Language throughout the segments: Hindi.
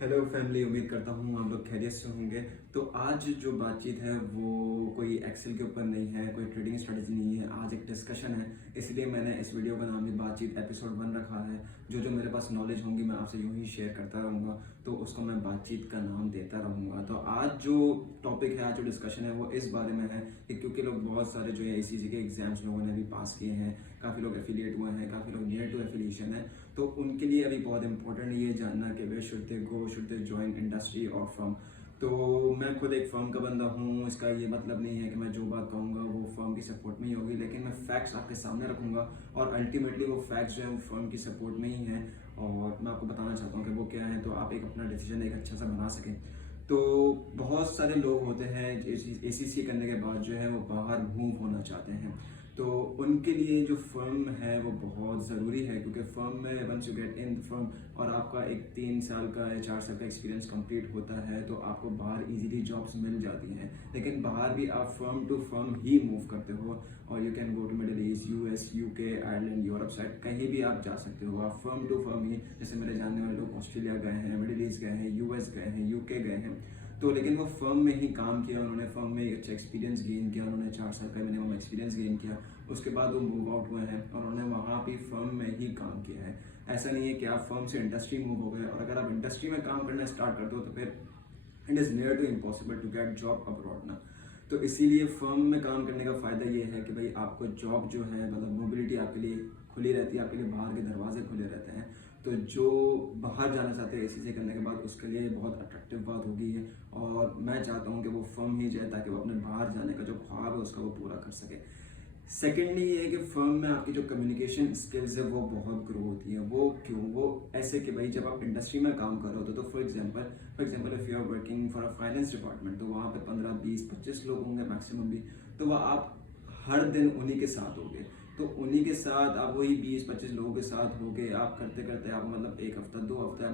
हेलो फैमिली, उम्मीद करता हूँ आप लोग खैरियत से होंगे। तो आज जो बातचीत है वो कोई एक्सेल के ऊपर नहीं है, कोई ट्रेडिंग स्ट्रेटजी नहीं है। आज एक डिस्कशन है, इसलिए मैंने इस वीडियो का नाम ही बातचीत एपिसोड 1 रखा है। जो जो मेरे पास नॉलेज होंगी मैं आपसे यूं ही शेयर करता रहूँगा, तो उसको मैं बातचीत का नाम देता रहूँगा। तो आज जो टॉपिक है, आज जो डिस्कशन है वो इस बारे में है कि क्योंकि लोग बहुत सारे जो है ACC के एग्जाम्स लोगों ने अभी पास किए हैं, काफ़ी लोग एफिलिएट हुए हैं, काफ़ी लोग नियर टू एफिलिएशन है। तो उनके लिए अभी बहुत इंपॉर्टेंट ये जानना कि वे should they go, should they join industry और फर्म। तो मैं खुद एक फर्म का बंदा हूँ। इसका ये मतलब नहीं है कि मैं जो बात कहूँगा वो फर्म की सपोर्ट में ही होगी, लेकिन मैं फैक्ट्स आपके सामने रखूँगा और अल्टीमेटली वो फैक्ट्स जो है वो फर्म की सपोर्ट में ही हैं। और मैं आपको बताना चाहता हूँ कि वो क्या है, तो आप एक अपना डिसीजन एक अच्छा सा बना सकें। तो बहुत सारे लोग होते हैं ACC करने के बाद जो है वो बाहर मूव होना चाहते हैं। तो उनके लिए जो फर्म है वो बहुत ज़रूरी है, क्योंकि फर्म में once you get in firm और आपका एक 3 साल का या 4 साल का एक्सपीरियंस कंप्लीट होता है तो आपको बाहर इजीली जॉब्स मिल जाती हैं। लेकिन बाहर भी आप फर्म टू फर्म ही मूव करते हो और you can go to Middle East, US, UK, Ireland, Europe side, कहीं भी आप जा सकते हो। आप फर्म टू फर्म ही, जैसे मेरे जानने वाले लोग ऑस्ट्रेलिया गए हैं, मिडिल ईस्ट गए हैं, US गए हैं, UK गए हैं। तो लेकिन वो फर्म में ही काम किया, उन्होंने फर्म में अच्छा एक्सपीरियंस गेन किया, उन्होंने 4 साल का मिनिमम एक्सपीरियंस गेन किया। उसके बाद वो मूव आउट हुए हैं और उन्होंने वहाँ भी फर्म में ही काम किया है। ऐसा नहीं है कि आप फर्म से इंडस्ट्री मूव हो गए, और अगर आप इंडस्ट्री में काम करना स्टार्ट कर दो तो फिर it is near to impossible to get job abroad ना। तो इसीलिए फर्म में काम करने का फ़ायदा ये है कि भाई आपको जॉब जो है, मतलब मोबिलिटी आपके लिए खुली रहती है, आपके लिए बाहर के दरवाजे खुले रहते हैं। तो जो बाहर जाना चाहते हैं ACC करने के बाद, उसके लिए बहुत अट्रैक्टिव बात होगी है। और मैं चाहता हूँ कि वो फर्म ही जाए ताकि वो अपने बाहर जाने का जो ख्वाब है उसका वो पूरा कर सके। सेकेंडली ये है कि फर्म में आपकी जो कम्युनिकेशन स्किल्स है वो बहुत ग्रो होती है। वो क्यों? वो ऐसे कि भाई जब आप इंडस्ट्री में काम कर रहे होते तो for example if you are working for a finance department, तो वहाँ पे 15, 20, 25 लोग होंगे मैक्सिमम भी। तो वह आप हर दिन उन्हीं के साथ होगे। तो उन्हीं के साथ आप वही 20-25 लोगों के साथ होगे, आप करते करते आप मतलब 1 हफ्ता, 2 हफ्ता,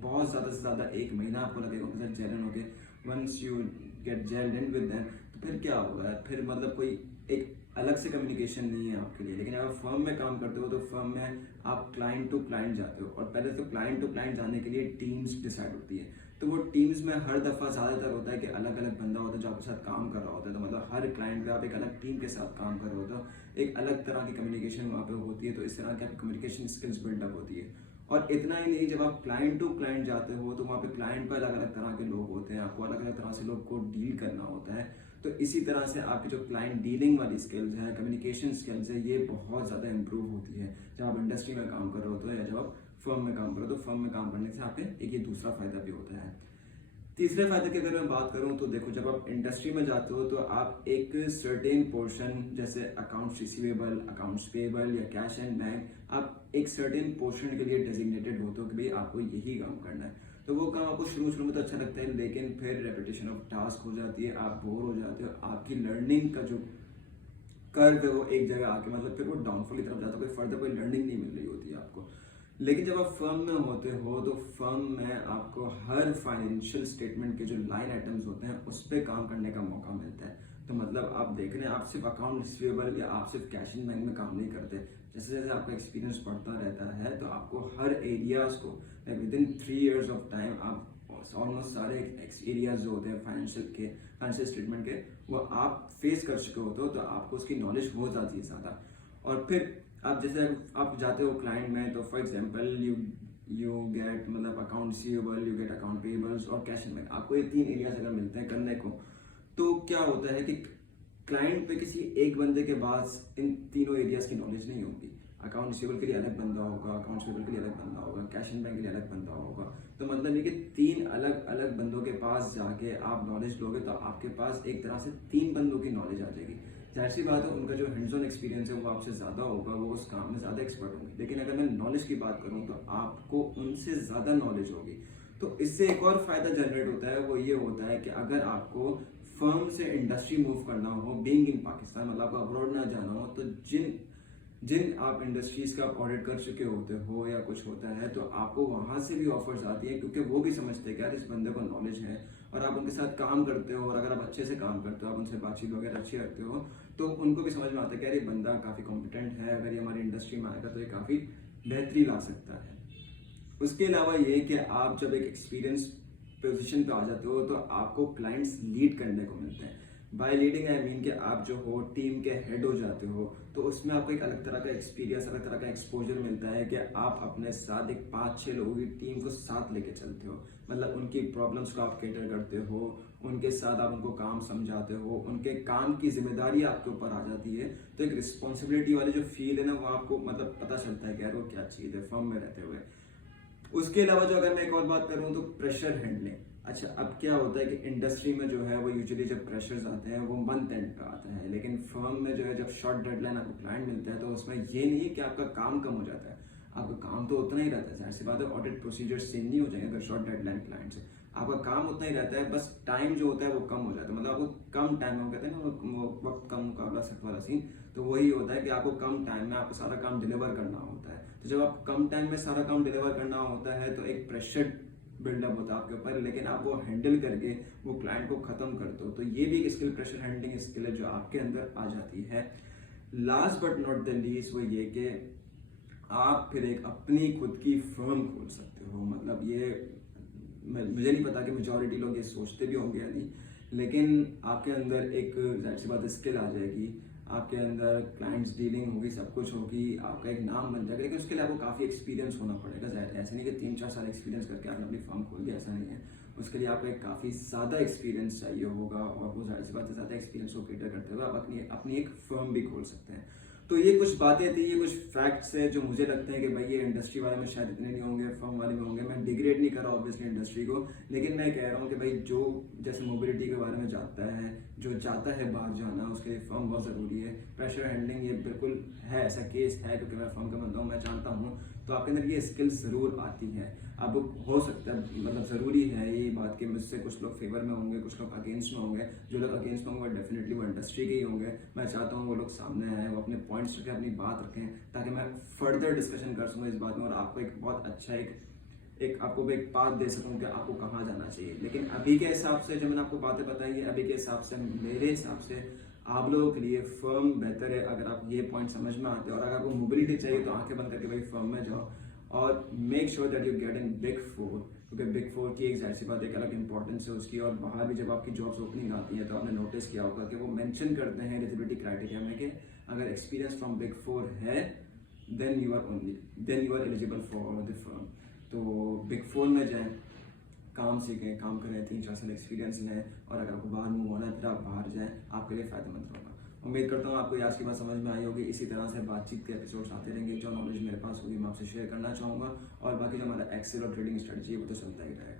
बहुत ज़्यादा से ज़्यादा 1 महीना आपको लगेगा उनके साथ जेलन होगे। Once you get gelled in with them, तो फिर क्या होगा? फिर मतलब कोई एक अलग से कम्युनिकेशन नहीं है आपके लिए। लेकिन अगर फर्म में काम करते हो तो फर्म में आप क्लाइंट टू क्लाइंट जाते हो, और पहले तो क्लाइंट टू क्लाइंट जाने के लिए टीम्स डिसाइड होती है। तो वो टीम्स में हर दफ़ा ज़्यादातर होता है कि अलग अलग बंदा होता है जो आपके साथ काम कर रहा होता है। तो मतलब हर क्लाइंट पे आप एक अलग टीम के साथ काम कर रहे होते हो, एक अलग तरह की कम्युनिकेशन वहाँ पे होती है। तो इस तरह की आपकी कम्युनिकेशन स्किल्स बिल्डअप होती है। और इतना ही नहीं, जब आप क्लाइंट टू क्लाइंट जाते हो तो वहाँ पे क्लाइंट पर अलग अलग तरह के लोग होते हैं, आपको अलग अलग तरह से लोग को डील करना होता है। तो इसी तरह से आपकी जो क्लाइंट डीलिंग वाली स्किल्स है, कम्युनिकेशन स्किल्स है, ये बहुत ज़्यादा इंप्रूव होती है जब आप इंडस्ट्री में काम कर रहे होते हो या जब आप फर्म में काम करो। तो फर्म में काम करने से आप एक ये दूसरा फायदा भी होता है। तीसरे फायदे की अगर मैं बात करूं तो देखो, जब आप इंडस्ट्री में जाते हो तो आप एक सर्टेन पोर्शन, जैसे अकाउंट्स रिसीवेबल, अकाउंट्स पेबल या कैश एंड बैंक, आप एक सर्टेन पोर्शन के लिए डेजिग्नेटेड होते हो कि भाई आपको यही काम करना है। तो वो काम आपको शुरू शुरू में तो अच्छा लगता है, लेकिन फिर रेपिटेशन ऑफ टास्क हो जाती है, आप बोर हो जाते हो, आपकी लर्निंग का जो कर्व है वो एक जगह आके मतलब फिर वो डाउनफॉल की तरफ जाता है, कोई फर्दर कोई लर्निंग नहीं मिल रही होती है आपको। लेकिन जब आप फर्म में होते हो तो फर्म में आपको हर फाइनेंशियल स्टेटमेंट के जो लाइन आइटम्स होते हैं उस पर काम करने का मौका मिलता है। तो मतलब आप देख रहे हैं, आप सिर्फ अकाउंट रिसीवेबल या आप सिर्फ कैश इन बैंक में काम नहीं करते। जैसे जैसे आपका एक्सपीरियंस बढ़ता रहता है तो आपको हर एरियाज को with in 3 years of time आप ऑलमोस्ट सारे एरियाज जो होते हैं फाइनेंशियल स्टेटमेंट के, वो आप फेस कर चुके होते हो, तो आपको उसकी नॉलेज हो जाती है ज़्यादा। और फिर आप जैसे आप जाते हो क्लाइंट में, तो फॉर एग्जांपल यू गेट मतलब account receivable, you get account payables और कैश इन बैंक, आपको ये 3 एरियाज अगर मिलते हैं करने को, तो क्या होता है कि क्लाइंट पे किसी एक बंदे के पास इन तीनों एरियाज की नॉलेज नहीं होगी। अकाउंट रिसीवेबल के लिए अलग बंदा होगा, अकाउंट पेबल के लिए अलग बंदा होगा, कैश इन बैंक के लिए अलग बंदा होगा। तो मतलब ये कि 3 अलग अलग बंदों के पास जाके आप नॉलेज लोगे तो आपके पास एक तरह से 3 बंदों की नॉलेज आ जाएगी। जाहिर सी बात है, उनका जो हैंड्स ऑन एक्सपीरियंस है वो आपसे ज़्यादा होगा, वो उस काम में ज़्यादा एक्सपर्ट होंगे। लेकिन अगर मैं नॉलेज की बात करूँ तो आपको उनसे ज़्यादा नॉलेज होगी। तो इससे एक और फायदा जनरेट होता है, वो ये होता है कि अगर आपको फर्म से इंडस्ट्री मूव करना हो, बीइंग इन पाकिस्तान, मतलब आपको अब्रॉड ना जाना हो, तो जिन जिन आप इंडस्ट्रीज का आप ऑडिट कर चुके होते हो या कुछ होता है, तो आपको वहां से भी ऑफर्स आती है, क्योंकि वो भी समझते हैं कि यार इस बंदे को नॉलेज है। और आप उनके साथ काम करते हो, और अगर आप अच्छे से काम करते हो, आप उनसे बातचीत वगैरह अच्छी रखते हो, तो उनको भी समझ में आता है कि यार ये बंदा काफ़ी कॉम्पिटेंट है, अगर ये हमारी इंडस्ट्री में आएगा तो ये काफ़ी बेहतरी ला सकता है। उसके अलावा ये कि आप जब एक एक्सपीरियंस पोजीशन पे आ जाते हो तो आपको क्लाइंट्स लीड करने को मिलते हैं। बाय लीडिंग आई मीन कि आप जो हो टीम के हेड हो जाते हो, तो उसमें आपको एक अलग तरह का एक्सपीरियंस, अलग तरह का एक्सपोजर मिलता है कि आप अपने साथ एक 5-6 लोगों की टीम को साथ लेके चलते हो। मतलब उनकी प्रॉब्लम्स को आप केटर करते हो, उनके साथ आप उनको काम समझाते हो, उनके काम की जिम्मेदारी आपके ऊपर आ जाती है। तो एक रिस्पॉन्सिबिलिटी वाली जो फील है ना, वो आपको मतलब पता चलता है कि यार वो क्या चीज़ है फर्म में रहते हुए। उसके अलावा जो अगर मैं एक और बात करूं तो प्रेशर हैंडलिंग। अच्छा, अब क्या होता है कि इंडस्ट्री में जो है वो यूजुअली जब प्रेशर्स आते हैं वो मंथ एंड पे आता है, लेकिन फर्म में जो है जब शॉर्ट डेडलाइन आपको क्लाइंट मिलता है तो उसमें ये नहीं है कि आपका काम कम हो जाता है, आपका काम तो उतना ही रहता है। जाहिर सी बात है ऑडिट प्रोसीजर सेम नहीं हो जाएंगे अगर शॉर्ट डेडलाइन क्लाइंट से, आपका काम उतना ही रहता है, बस टाइम जो होता है वो कम हो जाता है। मतलब आपको कम टाइम में, कहते हैं ना वो वक्त कम मुकाबला सख्त वाला सीन, तो वही होता है कि आपको कम टाइम में आपको सारा काम डिलीवर करना होता है। तो जब आप कम टाइम में सारा काम डिलीवर करना होता है तो एक प्रेशर बिल्डअप होता है आपके ऊपर, लेकिन आप वो हैंडल करके वो क्लाइंट को खत्म करते हो। तो ये भी एक स्किल, प्रेशर हैंडलिंग स्किल है जो आपके अंदर आ जाती है। Last but not the least वो ये कि आप फिर एक अपनी खुद की फर्म खोल सकते हो। मतलब ये मुझे नहीं पता कि मेजॉरिटी लोग ये सोचते भी होंगे या नहीं, लेकिन आपके अंदर एक जाहिर सी बात स्किल आ जाएगी, आपके अंदर क्लाइंट्स डीलिंग होगी, सब कुछ होगी, आपका एक नाम बन जाएगा। लेकिन उसके लिए आपको काफ़ी एक्सपीरियंस होना पड़ेगा। ऐसे नहीं कि 3-4 साल एक्सपीरियंस करके आपने अपनी फर्म खोल दिया, ऐसा नहीं है। उसके लिए आपको एक काफ़ी ज़्यादा एक्सपीरियंस चाहिए होगा, और वो जाहिर सी बात है ज़्यादा एक्सपीरियंस को कैटर करते हुए आप अपनी एक फर्म भी खोल सकते हैं। तो ये कुछ बातें थी, ये कुछ फैक्ट्स है जो मुझे लगते हैं कि भाई ये इंडस्ट्री वाले में शायद इतने नहीं होंगे, फर्म वाले में होंगे। मैं डिग्रेड नहीं कर रहा ऑब्वियसली इंडस्ट्री को, लेकिन मैं कह रहा हूँ कि भाई जो जैसे मोबिलिटी के बारे में जानता है, जो चाहता है बाहर जाना, उसके लिए फर्म बहुत ज़रूरी है। प्रेशर हैंडलिंग ये बिल्कुल है, ऐसा केस है, क्योंकि मैं फर्म का बंदा हूँ, मैं जानता हूँ। तो आपके अंदर ये स्किल्स ज़रूर आती हैं। अब हो सकता है, मतलब ज़रूरी है ये बात कि मुझसे कुछ लोग फेवर में होंगे, कुछ लोग अगेंस्ट में होंगे। जो लोग अगेंस्ट में होंगे डेफिनेटली वो इंडस्ट्री के ही होंगे। मैं चाहता हूँ वो लोग सामने आए, वो अपने पॉइंट्स रखें, अपनी बात रखें, ताकि मैं फर्दर डिस्कशन कर सकूँ इस बात में और आपको एक बहुत अच्छा एक आपको एक पाथ दे सकूँ कि आपको कहाँ जाना चाहिए। लेकिन अभी के हिसाब से जो मैंने आपको बातें बताई है, अभी के हिसाब से, मेरे हिसाब से आप लोगों के लिए फर्म बेहतर है। अगर आप ये पॉइंट समझ में आते हैं और अगर आपको मोबिलिटी चाहिए तो आंखें बंद करके भाई फर्म में जाओ, और make sure that you get in big four, क्योंकि बिग फोर की एक जाहिर सी बात एक अलग इंपॉर्टेंस है उसकी। और बाहर भी जब आपकी जॉब्स ओपनिंग आती है तो आपने नोटिस किया होगा कि वो मेंशन करते हैं एलिजिबिलिटी क्राइटेरिया में कि अगर एक्सपीरियंस फ्रॉम बिग फोर है then you are eligible for the firm. तो बिग फोर में जाएं, काम सीखें, काम करें, 3-4 साल एक्सपीरियंस लें, और अगर आपको बाहर मूव होना है फिर आप बाहर जाएं, आपके लिए फ़ायदेमंद होगा। उम्मीद करता हूँ आपको आज की बात समझ में आई होगी। इसी तरह से बातचीत के एपिसोड्स आते रहेंगे। जो नॉलेज मेरे पास होगी मैं आपसे शेयर करना चाहूँगा, और बाकी जो हमारा एक्सेल और ट्रेडिंग स्ट्रेटजी है वो तो चलता ही रहेगा।